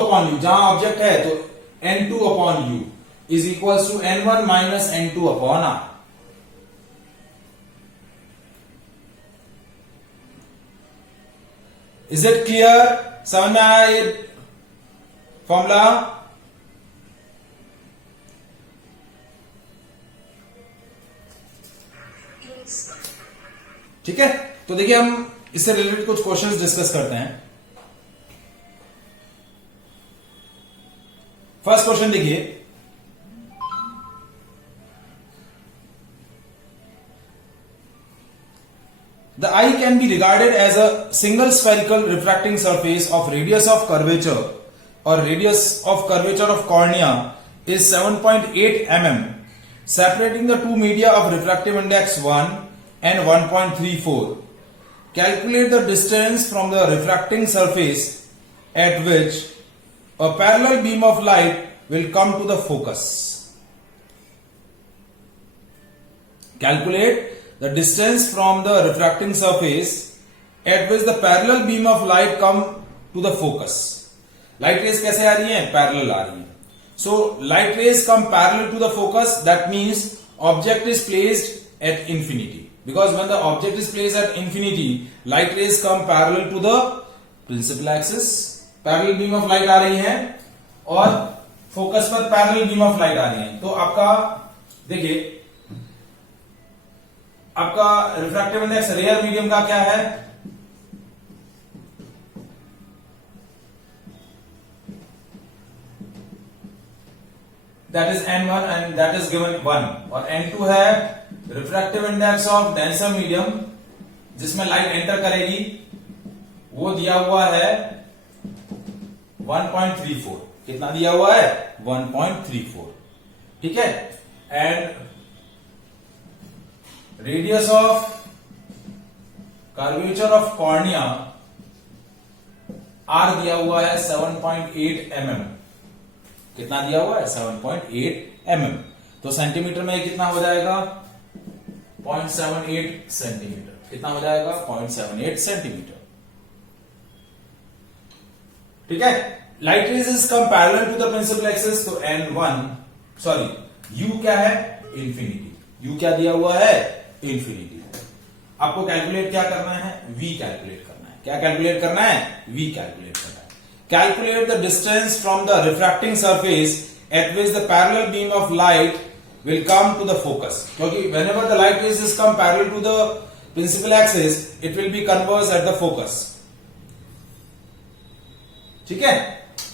Upon you, जहां object है तो n2 upon u is equal to n1 minus n2 upon r. Is it clear? समझ में आया ये फॉर्मूला? ठीक है, तो देखिए हम इससे रिलेटेड कुछ क्वेश्चंस डिस्कस करते हैं। फर्स्ट क्वेश्चन देखिए, the eye can be regarded as a single spherical refracting surface of radius of curvature or radius of curvature of cornea is 7.8 mm, separating the two media of refractive index 1 and 1.34. Calculate the distance from the refracting surface at which a parallel beam of light will come to the focus. Calculate the distance from the refracting surface at which the parallel beam of light come to the focus. Light rays कैसे आ रही हैं? Parallel आ रही हैं. So light rays come parallel to the focus. That means object is placed at infinity. Because when the object is placed at infinity, light rays come parallel to the principal axis. Parallel beam of light आ रही है और focus पर parallel beam of light आ रही है। तो आपका देखिए, आपका रिफ्रैक्टिव इंडेक्स रेयर मीडियम का क्या है? That is n1 and that is given 1, और n2 है refractive index of denser medium जिसमें लाइट एंटर करेगी, वो दिया हुआ है 1.34। कितना दिया हुआ है? 1.34। ठीक है, and radius of curvature of cornea r दिया हुआ है 7.8 mm। कितना दिया हुआ है? 7.8 mm। तो सेंटीमीटर में कितना हो जाएगा? 0.78 सेंटीमीटर। कितना हो जाएगा? 0.78 सेंटीमीटर। ठीक है, light rays is come parallel to the principal axis, तो n1 सॉरी u क्या है? इंफिनिटी। u क्या दिया हुआ है? इंफिनिटी। आपको कैलकुलेट क्या करना है? v कैलकुलेट करना है। क्या कैलकुलेट करना है? v कैलकुलेट करना है। Calculate the distance from the refracting surface at which the parallel beam of light will come to the focus, क्योंकि whenever the light rays is come parallel to the principal axis it will be converge at the focus. ठीक है,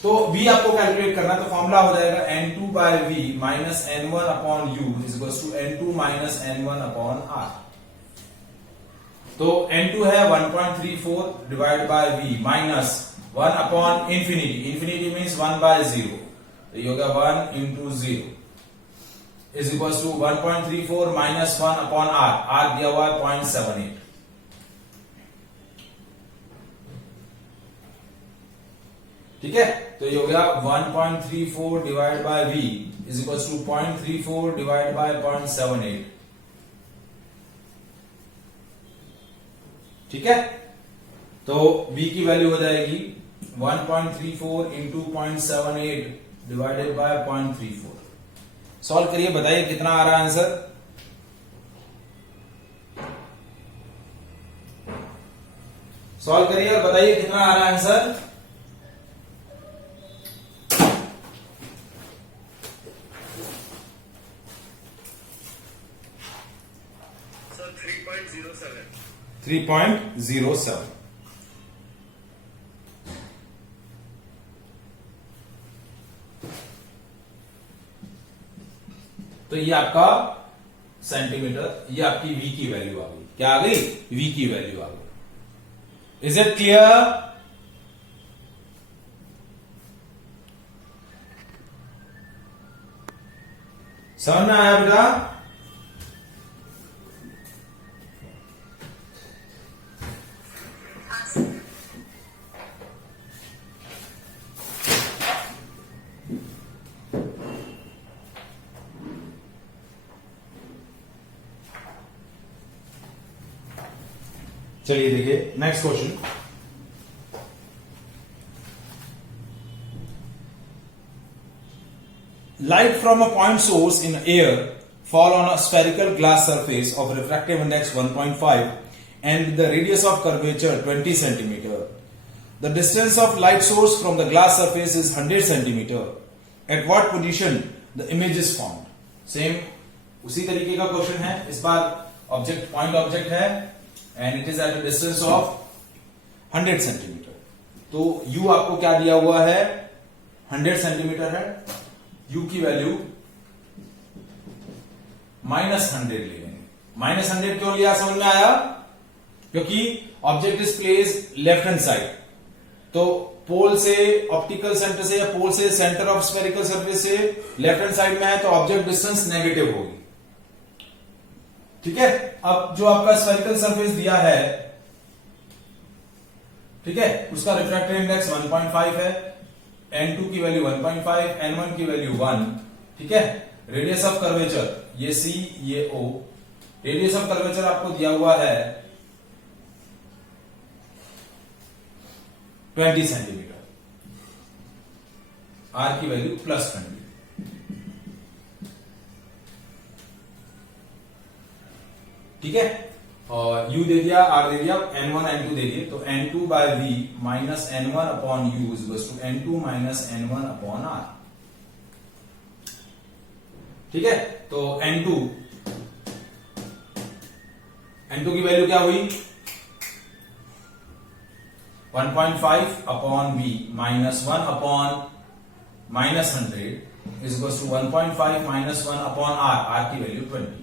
तो v आपको calculate करना है, तो formula हो जाएगा n2 by v minus n1 upon u is equal to n2 minus n1 upon r। तो n2 है 1.34 divide by v minus 1 upon infinity. Infinity means 1 by 0, तो ये होगा 1 into 0 is equal to 1.34 minus 1 upon r। r दिया हुआ है 0.78। ठीक है, तो ये हो गया 1.34 divide by v is equal to 0.34 divide by 0.78। ठीक है, तो v की वैल्यू हो जाएगी 1.34 इंटू 0.78 डिवाइडेड बाय 0.34। सॉल्व करिए, बताइए कितना आ रहा है आंसर? सॉल्व करिए और बताइए कितना आ रहा है आंसर? सर 3.07। 3.07। तो ये आपका सेंटीमीटर, ये आपकी v की वैल्यू आ गई। क्या आ गई? v की वैल्यू आ गई। Is it clear? समझ में आया बेटा? चलिए देखिए next question. light from a point source in air fall on a spherical glass surface of refractive index 1.5 and the radius of curvature 20 centimeter. The distance of light source from the glass surface is 100 centimeter. At what position the image is formed? Same उसी तरीके का question है. इस बार object point object है and it is at a distance of 100 centimetre. तो u आपको क्या दिया हुआ है? 100 सेंटीमीटर है. u की वैल्यू -100 ले लेंगे. -100 क्यों लिया समझ में आया? क्योंकि object is place left hand side. तो पोल से ऑप्टिकल सेंटर से या पोल से सेंटर ऑफ स्फेरिकल सरफेस से लेफ्ट हैंड साइड में है तो ऑब्जेक्ट डिस्टेंस नेगेटिव होगी. ठीक है. अब जो आपका स्फेरिकल सरफेस दिया है, ठीक है, उसका रिफ्रैक्टिव इंडेक्स 1.5 है, n2 की वैल्यू 1.5, n1 की वैल्यू 1. ठीक है. रेडियस ऑफ कर्वेचर ये c ये o. रेडियस ऑफ कर्वेचर आपको दिया हुआ है 20 सेंटीमीटर. r की वैल्यू +20. ठीक है. और u दे दिया, r दे दिया, n1 n2 दे दिए. तो n2 by v minus n1 upon u is equal to n2 minus n1 upon r. ठीक है. तो n2 की वैल्यू क्या हुई? 1.5 upon v minus 1 upon -100 is equal to 1.5 minus 1 upon r. r की वैल्यू 20.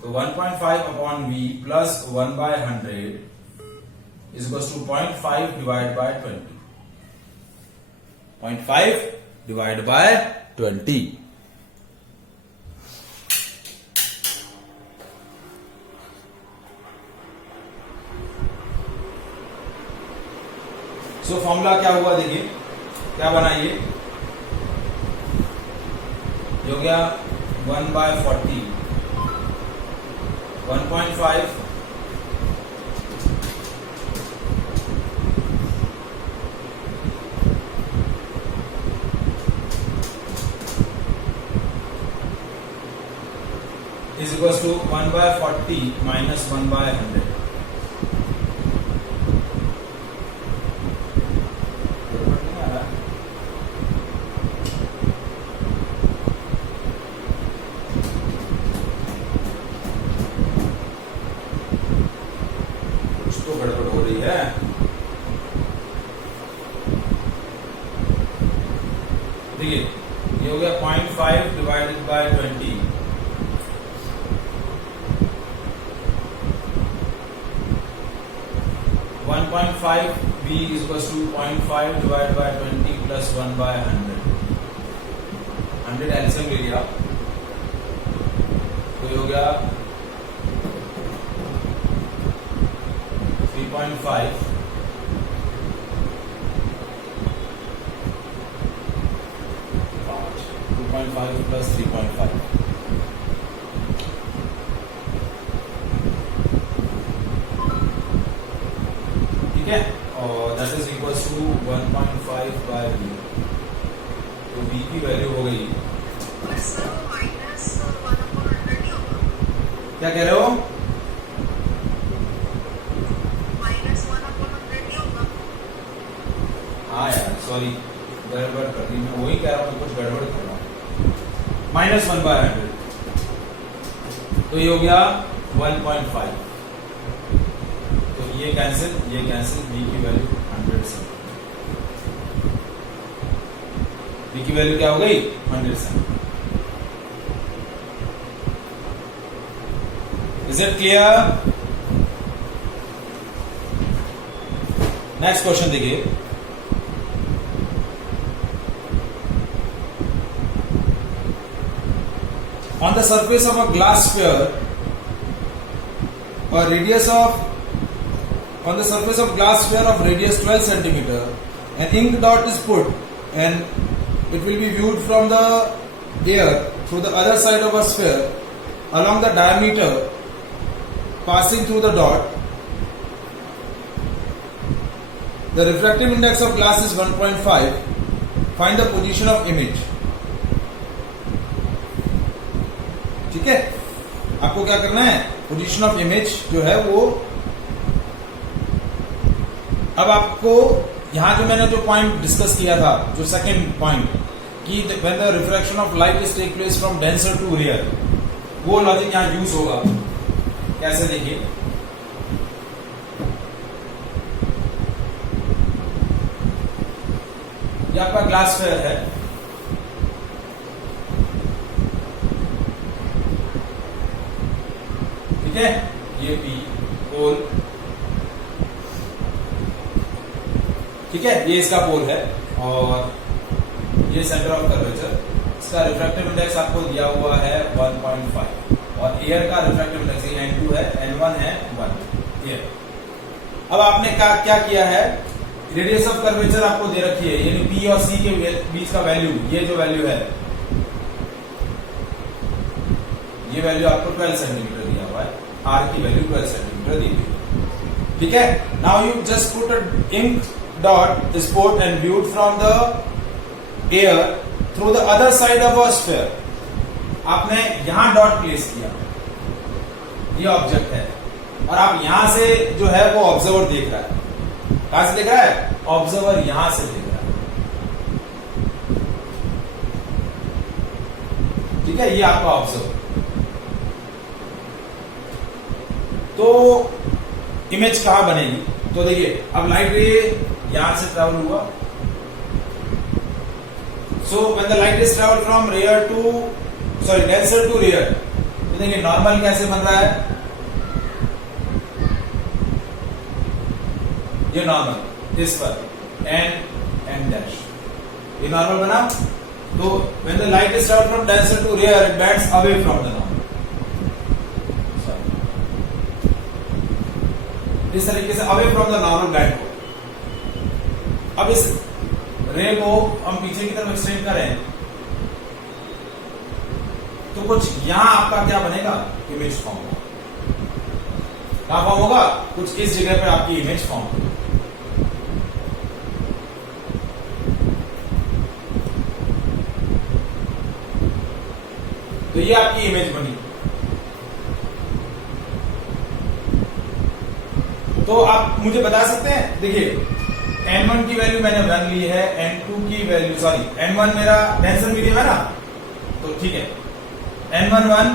तो 1.5 upon v plus 1 by 100 is equal to 0.5 divide by 20. 0.5 divide by 20. So formula क्या हुआ देखिए, क्या बनाइए. ये हो गया 1 by 40, 1.5 is equal to 1 by 40 minus 1 by 100. गड़बड़ हो रही है. देखिए ये हो गया 0.5 divided by 20. v is equals to 0.5 divided by 20 plus 1 by 100. 100 LCM ले लिया तो ये हो गया 3.5 2.5 plus 3.5. ठीक है. और that is equal to 1.5 by v. तो v की वैल्यू हो गई, क्या कह रहे हो? हाँ यार सॉरी, गड़बड़ कर दी. मैं वही कह रहा हूँ, कुछ गड़बड़ कर रहा हूँ. -1 बाय 100 तो ये हो गया 1.5. तो ये कैंसिल, v की वैल्यू 100 से. v की वैल्यू क्या हो गई? 100 से. Is it clear? Next question देखिए. On the surface of a glass sphere, on the surface of glass sphere of radius 12 centimeter, an ink dot is put, and it will be viewed from the air through the other side of a sphere along the diameter passing through the dot. The refractive index of glass is 1.5. Find the position of image. ठीक है, आपको क्या करना है, position of image जो है वो, अब आपको यहां जो मैंने जो पॉइंट डिस्कस किया था, जो सेकंड पॉइंट कि when the refraction of light is take place from denser to rare, वो लॉजिक यहां यूज होगा। कैसे, देखिए, ये आपका ग्लास फेयर है, ठीक है, ये पी पोल, ठीक है, ये इसका पोल है और ये सेंटर ऑफ कर्वेचर। इसका रिफ्रैक्टिव इंडेक्स आपको दिया हुआ है 1.5 और एयर का रिफ्रैक्टिव इंडेक्स N2 है, N1 है 1 एयर। अब आपने क्या किया है, रेडियस ऑफ कर्वेचर आपको दे रखी है, यानी P और C के बीच का वैल्यू, ये जो वैल्यू है, ये वैल्यू आपको 12 सेंटीमीटर दिया हुआ है, R की वैल्यू 12 सेंटीमीटर दी हुई है, ठीक है। Now you just put a ink dot is put and viewed from the air through the other side of a sphere. आपने यहां डॉट प्लेस किया, ये ऑब्जेक्ट है और आप यहां से जो है वो ऑब्जर्वर देख रहा है। कहां से देख रहा है, ऑब्जर्वर यहां से देख रहा है, ठीक है, ये आपका ऑब्जर्वर। तो इमेज कहां बनेगी, तो देखिए, अब लाइट रे यहां से ट्रेवल हुआ, so when the light is travel from denser to rare, तो देखिए नॉर्मल कैसे बन रहा है, ये नॉर्मल इस पर एन डैश, ये नॉर्मल बना। तो when the light is travel from denser to rare, it bends away from the normal, इस तरीके से away from the normal bend को। अब इस रे को हम पीछे की तरफ एक्सटेंड करें तो कुछ यहां आपका क्या बनेगा, इमेज फॉर्म होगा। क्या फॉर्म होगा, कुछ इस जगह पे आपकी इमेज फॉर्म होगी। तो ये आपकी इमेज बनी। तो आप मुझे बता सकते हैं, देखिए N1 की वैल्यू मैंने 1 ली है, N2 की वैल्यू, सॉरी N1 मेरा डेंसर मीडियम है ना, तो ठीक है, N1 1,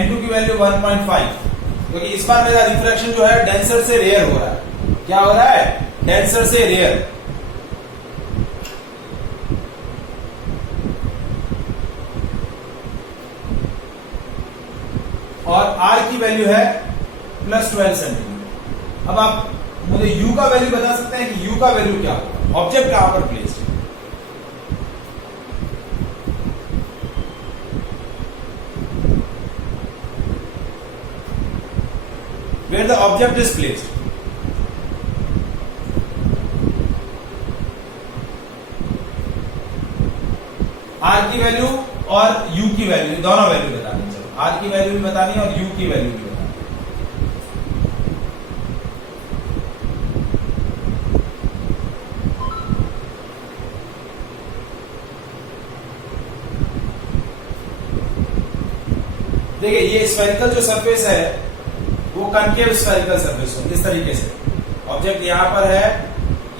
N2 की वैल्यू 1.5, क्योंकि इस बार मेरा रिफ्रैक्शन जो है डेंसर से रेयर हो रहा है। क्या हो रहा है, डेंसर से रेयर। और R की वैल्यू है +12 सेंटीमीटर। अब आप मुझे U का वैल्यू बता सकते हैं कि U का वैल्यू क्या होगा, ऑब्जेक्ट कहां पर प्लेस्ड है, where the object is placed. R की वैल्यू और U की वैल्यू, दोनों वैल्यू बतानी, चलो R की वैल्यू भी बतानी और U की वैल्यू भी बतानी। देखिए, ये स्फेरिकल जो सरफेस है वो कनकेव स्फेरिकल सरफेस हो, इस तरीके से ऑब्जेक्ट यहां पर है,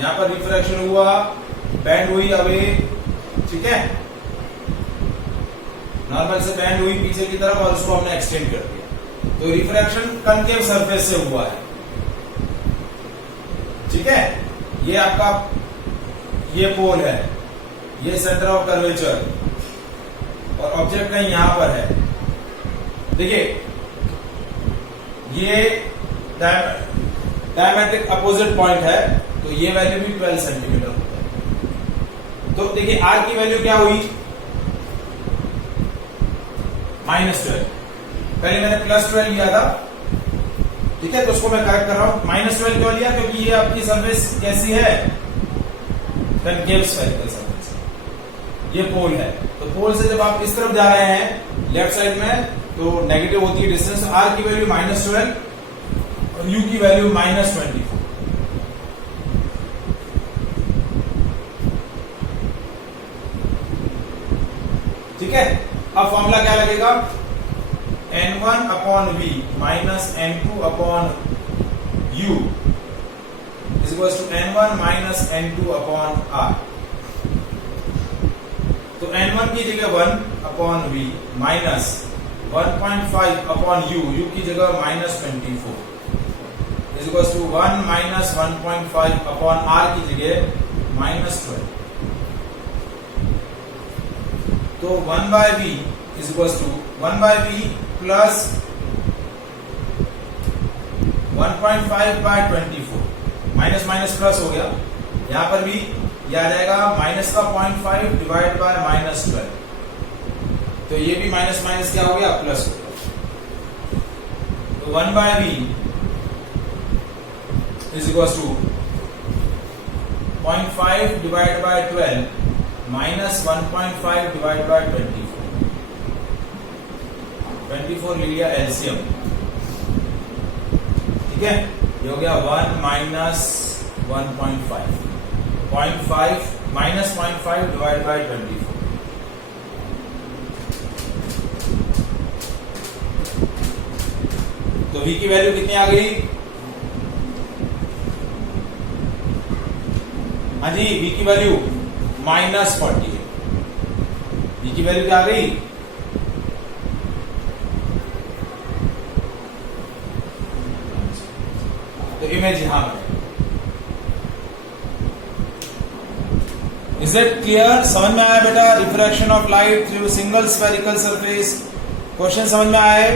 यहां पर रिफ्रैक्शन हुआ, बैंड हुई अवे, ठीक है, नॉर्मल से बैंड हुई पीछे की तरफ और उसको हमने एक्सटेंड कर दिया, तो रिफ्रैक्शन कनकेव सरफेस से हुआ है, ठीक है। ये आपका ये पोल है, ये सेंटर ऑफ कर्वेचर और ऑब्जेक्ट कहीं यहां पर है। देखिए, ये डायमेट्रिक अपोजिट पॉइंट है, तो ये वैल्यू भी 12 सेंटीमीटर होता है। तो देखिए, R की वैल्यू क्या हुई, -12। पहले मैंने +12 लिया था, ठीक है, तो उसको मैं करेक्ट कर रहा हूं। -12 क्यों लिया, क्योंकि ये आपकी सरफेस कैसी है, कनकेव स्फेरिकल सरफेस, ये पोल है। तो पोल से जब आप इस तरफ जा रहे हैं लेफ्ट साइड में, तो नेगेटिव होती है डिस्टेंस। R की वैल्यू -12 और U की वैल्यू -24। ठीक है, अब फॉर्मूला क्या लगेगा, N1 upon V minus N2 upon U is equals to N1 minus N2 upon R. तो N1 की जगह 1 upon V minus 1.5 upon U की जगह minus 24 is equals to 1 minus 1.5 upon R की जगह माइनस 12. तो 1 by V is equals to 1 by V plus 1.5 by 24. Minus minus plus हो गया, यहां पर भी यह आ जाएगा माइनस का 0.5 डिवाइड बाय माइनस 12. तो ये भी माइनस माइनस क्या हो गया, प्लस हो गया. तो 1 by V is equals to 0.5 divided by 12 minus 1.5 divided by 24. 24 ले लिया एलसीएम, ठीक है. ये हो गया 1 माइनस 1.5, 0.5 माइनस 0.5 डिवाइड बाय 24. तो v की वैल्यू कितनी आ गई? हाँ जी, v की वैल्यू माइनस 40 है. v की वैल्यू क्या आ गई? तो इमेज यहां पर. Is it clear? समझ में आया बेटा? Refraction of light through single spherical surface. Question समझ में आए?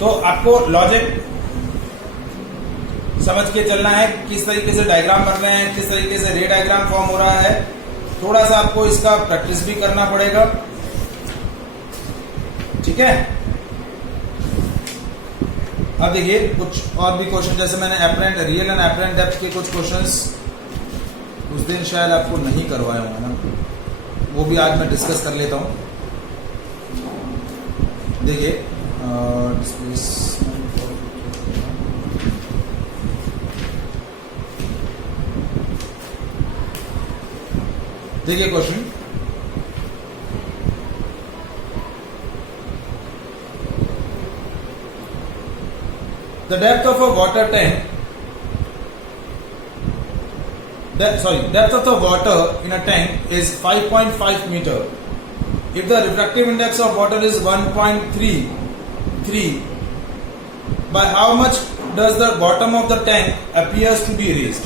तो आपको लॉजिक समझ के चलना है, किस तरीके से डायग्राम बन रहे हैं, किस तरीके से रे डायग्राम फॉर्म हो रहा है. थोड़ा सा आपको इसका प्रैक्टिस भी करना पड़ेगा, ठीक है. अब देखिए कुछ और भी क्वेश्चन, जैसे मैंने apparent real and apparent depth के कुछ क्वेश्चंस उस दिन शायद आपको नहीं करवाया हूं ना, वो भी आज मैं डिस्कस कर लेता हूं. देखिए देखिए question. The depth of a water tank, depth of the water in a tank is 5.5 meter. If the refractive index of water is 1.33, by how much does the bottom of the tank appears to be raised?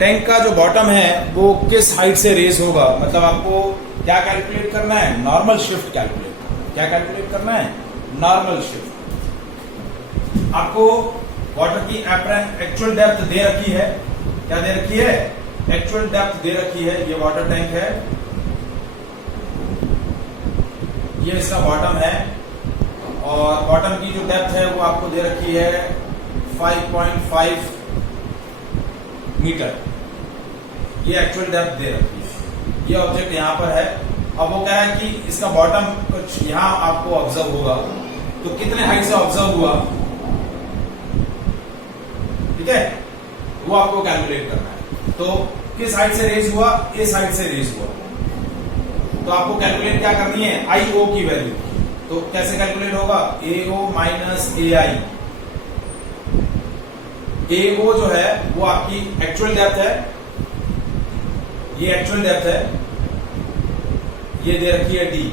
Tank का जो bottom है वो किस height से raise होगा? मतलब आपको क्या कैलकुलेट करना है? Normal shift calculate. क्या कैलकुलेट करना है? Normal shift. आपको वाटर की एक्चुअल डेप्थ दे रखी है. क्या दे रखी है? एक्चुअल डेप्थ दे रखी है. ये वाटर टैंक है, ये इसका बॉटम है, और बॉटम की जो डेप्थ है वो आपको दे रखी है 5.5 मीटर. ये एक्चुअल डेप्थ दे रखी है. ये ऑब्जेक्ट यहां पर है. अब वो कह रहा है कि इसका बॉटम कुछ यहां आपको ऑब्जर्व होगा. तो कितने हाइट से ऑब्जर्व हुआ, ठीक है, वो आपको कैलकुलेट करना है. तो किस हाइट से रेज हुआ? इस हाइट से रेज हुआ. तो आपको कैलकुलेट क्या करनी है? आई ओ की वैल्यू. तो कैसे कैलकुलेट होगा? ए ओ माइनस ए आई. ए ओ जो है वो आपकी एक्चुअल डेप्थ है, ये एक्चुअल डेप्थ है, ये दे रखी है डी,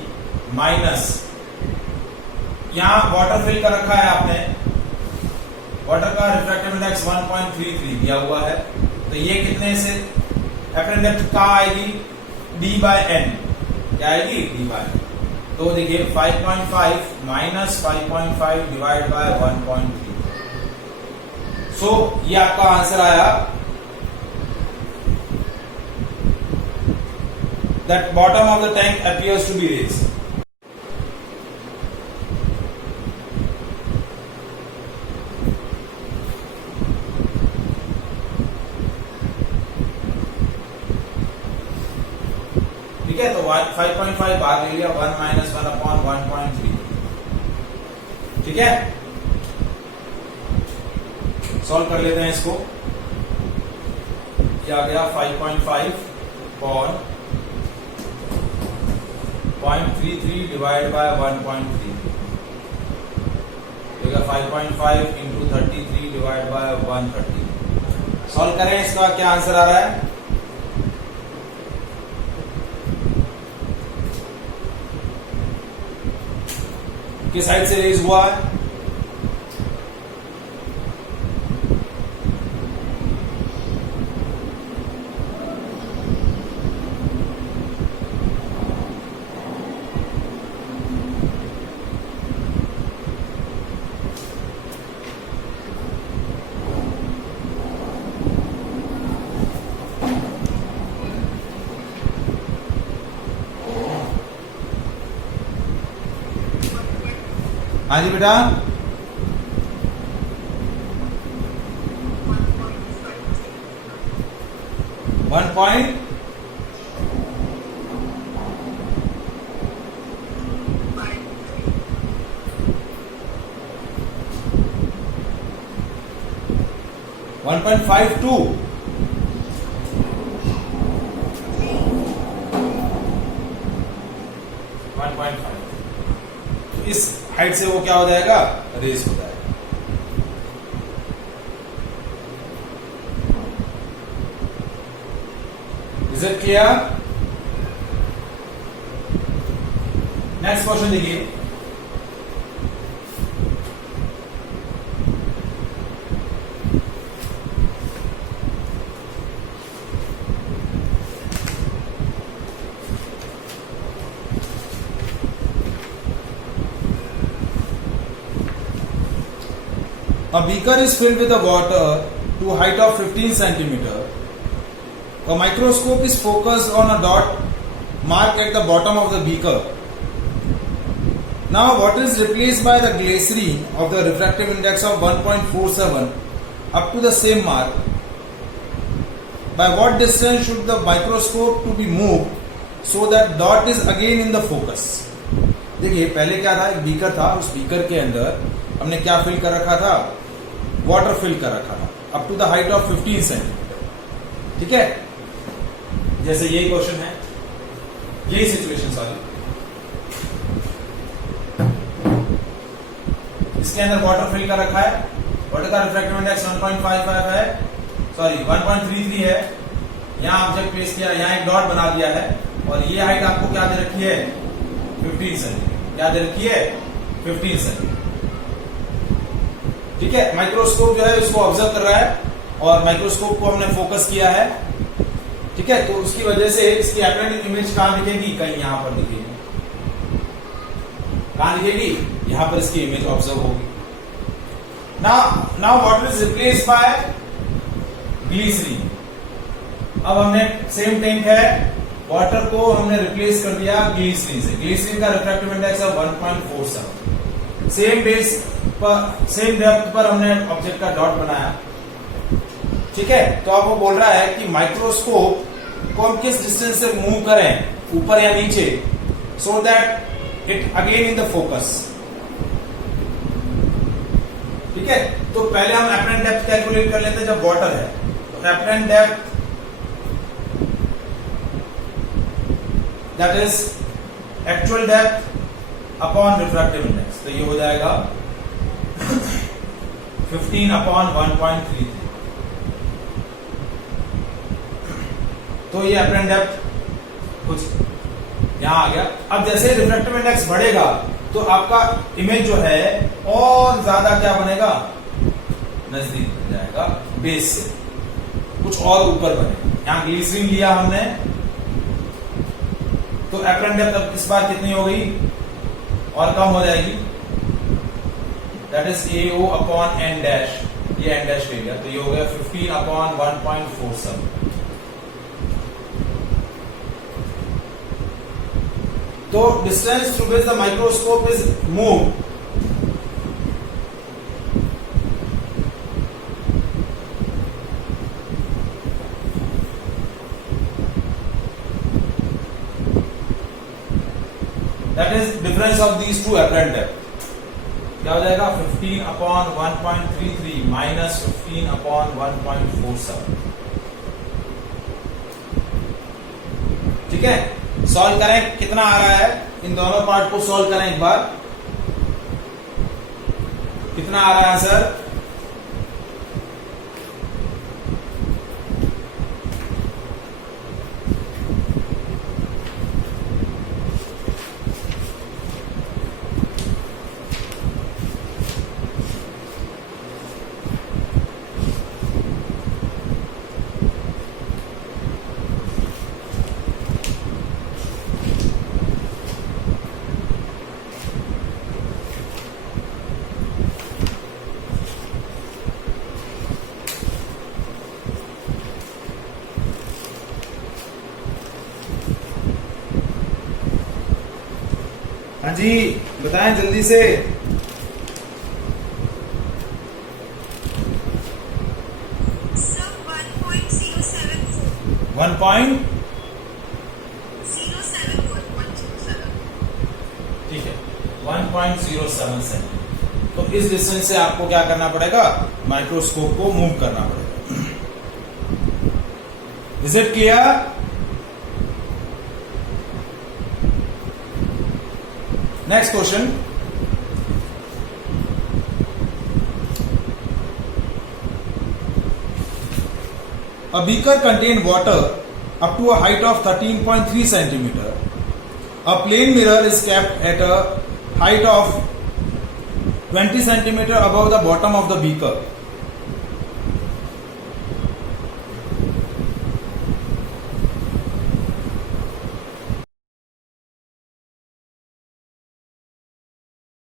माइनस यहां वाटर फिल कर रखा है आपने, वाटर का रिफ्रैक्टिव इंडेक्स 1.33 दिया हुआ है. तो ये कितने से एपरेंट डेप्थ का आएगी? D by N. क्या आएगी? D by. तो देखिए 5.5 माइनस 5.5 डिवाइड बाय 1.3. सो ये आपका आंसर आया. That bottom of the tank appears to be raised. ठीक है. तो 5.5 बाहर ले लिया, 1 माइनस 1 अपॉन 1.3. ठीक है, सॉल्व कर लेते हैं इसको. ये आ गया 5.5 अपॉन 0.33 डिवाइड बाय 1.33 तो 5.5 इंटू 33 डिवाइड बाय 130। सॉल्व करें, इसका क्या आंसर आ रहा है? किस साइड से रेज हुआ है? हाँ जी बेटा, 1. 1.52 1.5। तो इस हाइट से वो क्या हो जाएगा? रेस हो जाएगा। Is it clear? Next question देखिए। A beaker is filled with the water to a height of 15 centimeter. A microscope is focused on a dot marked at the bottom of the beaker. Now water is replaced by the glycerin of the refractive index of 1.47 up to the same mark. By what distance should the microscope to be moved so that dot is again in the focus? देखिए पहले क्या था, एक beaker था, उस beaker के अंदर हमने क्या फिल कर रखा था? वाटर फिल कर रखा था up to the height of 15 centimetre. ठीक है, जैसे यही क्वेश्चन है, यही सिचुएशन सॉरी। इसके अंदर वाटर फिल कर रखा है, वाटर का रिफ्रैक्टिव इंडेक्स 1.55 है, सॉरी 1.33 है। यहां ऑब्जेक्ट प्लेस किया, यहां एक डॉट बना दिया है और ये हाइट आपको क्या दे रखी है? 15 सेंटीमीटर। क्या दे रखी है? 15 सेंटीमीटर। ठीक है, माइक्रोस्कोप जो है इसको ऑब्जर्व कर रहा है और माइक्रोस्कोप को हमने फोकस किया है। ठीक है, तो उसकी वजह से इसकी अपरेंट इमेज कहां दिखेगी? कहीं यहां पर दिखेगी। कहां दिखेगी? यहां पर इसकी इमेज ऑब्जर्व होगी। Now water is replaced by glycerine. अब हमने सेम टैंक है, वाटर को हमने रिप्लेस कर दिया ग्लिसरीन से। ग्लिसरीन का रिफ्रैक्टिव इंडेक्स है 1.47। सेम बेस पर, सेम डेप्थ पर हमने ऑब्जेक्ट का डॉट बनाया। ठीक है, तो अब वो बोल रहा है कि माइक्रोस्कोप को हम किस डिस्टेंस से मूव करें, ऊपर या नीचे, so that it again in the focus. ठीक है, तो पहले हम एपरेंट डेप्थ कैलकुलेट कर लेते हैं जब वाटर है। तो apparent depth that is actual depth upon refractive index, तो ये हो जाएगा 15 अपॉन 1.33। तो ये एपरेंट डेप्थ कुछ यहां आ गया। अब जैसे रिफ्रैक्टिव इंडेक्स बढ़ेगा तो आपका इमेज जो है और ज्यादा क्या बनेगा? नजदीक बन जाएगा बेस से, कुछ और ऊपर बनेगा। यहां ग्लिसरीन लिया हमने, तो एपरेंट डेप्थ अब इस बार कितनी हो गई? और कम हो जाएगी, that is AO upon N dash. ये N डैश ले लिया, तो ये हो गया 15 अपॉन 1.47। तो distance through which the microscope is move that is difference of these two apparent depth. क्या हो जाएगा? 15 अपॉन 1.33 माइनस 15 अपॉन 1.47। ठीक है, सॉल्व करें, कितना आ रहा है, इन दोनों पार्ट को सॉल्व करें एक बार, कितना आ रहा है सर? हाँ जी बताएं जल्दी से। Sir, 1.074. 1.077 ठीक है 1.07 सेंटीमीटर। तो इस डिस्टेंस से आपको क्या करना पड़ेगा, माइक्रोस्कोप को मूव करना पड़ेगा। Is it clear? Next question, a beaker contain water up to a height of 13.3 centimeter. A plane mirror is kept at a height of 20 centimeter above the bottom of the beaker.